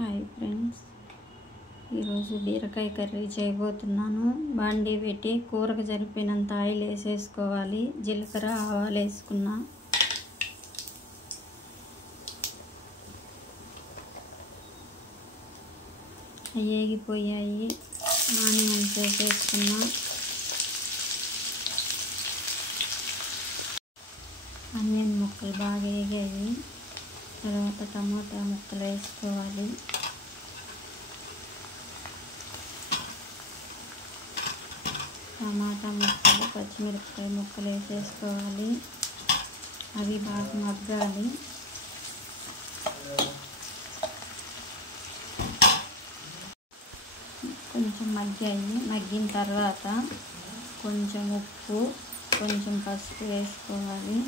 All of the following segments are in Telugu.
హాయ్ ఫ్రెండ్స్, ఈరోజు బీరకాయ కర్రీ చేయబోతున్నాను. బాండీ పెట్టి కూరకు సరిపోయినంత ఆయిల్ వేసేసుకోవాలి. జీలకర్ర ఆవాలు వేసుకున్నా. వేగిపోయాయి. ఆనియన్స్ వేసేసుకున్నా. ఆనియన్ ముక్కలు బాగా వేగాయి. తర్వాత టమాటా ముక్కలు వేసుకోవాలి. టమాటా ముక్కలు, పచ్చిమిరపకాయ ముక్కలు వేసేసుకోవాలి. అవి బాగా మగ్గాలి. కొంచెం మగ్గిన తర్వాత కొంచెం ఉప్పు, కొంచెం పసుపు వేసుకోవాలి.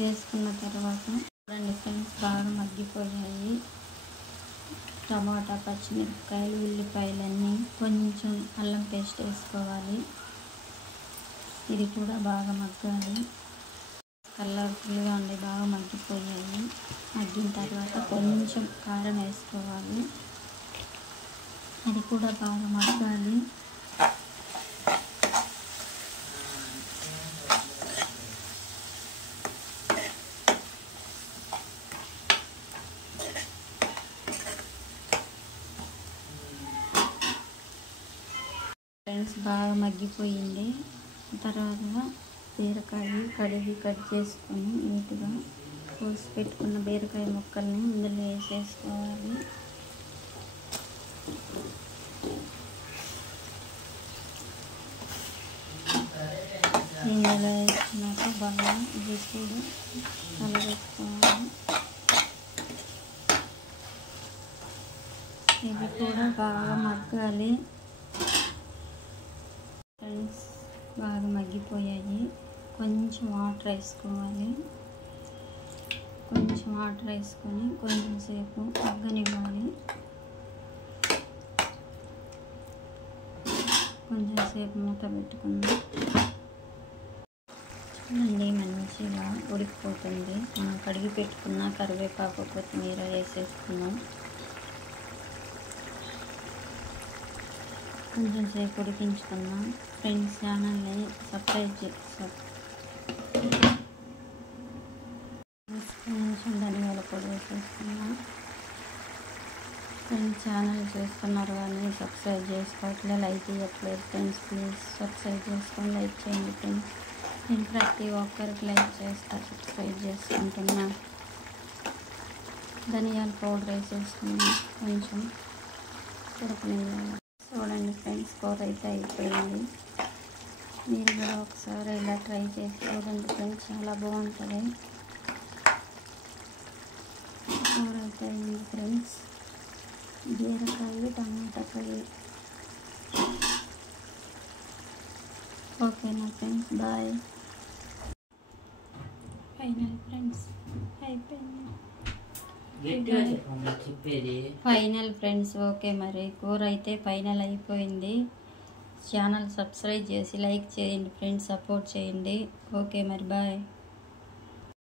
వేసుకున్న తర్వాత రెండు ఫ్రెండ్స్ బాగా మగ్గిపోయాయి. టమాటా, పచ్చిమిరపకాయలు, ఉల్లిపాయలన్నీ, కొంచెం అల్లం పేస్ట్ వేసుకోవాలి. ఇది కూడా బాగా మగ్గాలి. కలర్ఫుల్గా ఉండి బాగా మగ్గిపోయాయి. మగ్గిన తర్వాత కొంచెం కారం వేసుకోవాలి. అది కూడా బాగా మగ్గాలి. ఫ్రెండ్స్ బాగా మగ్గిపోయింది. తర్వాత బీరకాయ కడిగి కట్ చేసుకొని నీట్గా కోసి పెట్టుకున్న బీరకాయ ముక్కల్ని ఇందులో వేసేసుకోవాలి. ఇందులో వేసినాక బాగా ఇది కూడా కలబెట్టుకోవాలి. ఇవి కూడా బాగా మగ్గాలి. ఫ్రెండ్స్ బాగా మగ్గిపోయాయి. కొంచెం వాటర్ వేసుకోవాలి. కొంచెం వాటర్ వేసుకొని కొంచెం సేపు మగ్గనివ్వాలి. కొంచెం సేపు మూత పెట్టుకుందాం. చూడండి, మంచిగా ఉడికిపోతుంది. మనం కడిగి పెట్టుకున్న కరివేపాకు, కొత్తిమీర వేసేసుకున్నాం. కొంచెం సేపు ఉడికించుకున్నాం. ఫ్రెండ్స్ ఛానల్ని సబ్స్క్రైబ్ చేస్తాం. కొంచెం ధనియాల పొడి వేసేసుకున్నాం. ఫ్రెండ్స్ ఛానల్ చూస్తున్నారు కానీ సబ్స్క్రైబ్ చేసుకోవట్లే, లైక్ ఇవ్వట్లేదు. ఫ్రెండ్స్ ప్లీజ్ సబ్స్క్రైబ్ చేసుకొని లైక్ చేయండి. ఫ్రెండ్స్ నేను ప్రతి ఒక్కరికి లైక్ చేస్తా, సబ్స్క్రైబ్ చేసుకుంటున్నా. ధనియాల పౌడర్ వేసేసుకున్నాం. కొంచెం ఉడకనివ్వాలి. చూడండి ఫ్రెండ్స్, కూర అయితే అయిపోయింది. మీరు కూడా ఒకసారి ఇలా ట్రై చేసి చూడండి ఫ్రెండ్స్, చాలా బాగుంటుంది. కూర అయితే అయింది ఫ్రెండ్స్. బీరకాయ టమాటా కర్రీ. ఓకేనా ఫ్రెండ్స్, బాయ్. ఫైనల్ ఫ్రెండ్స్ అయిపోయింది. Final friends, okay. మరి కూర అయితే ఫైనల్ అయిపోయింది. ఛానల్ సబ్స్క్రైబ్ చేసి లైక్ చేయండి ఫ్రెండ్స్, సపోర్ట్ చేయండి. ఓకే మరి బాయ్.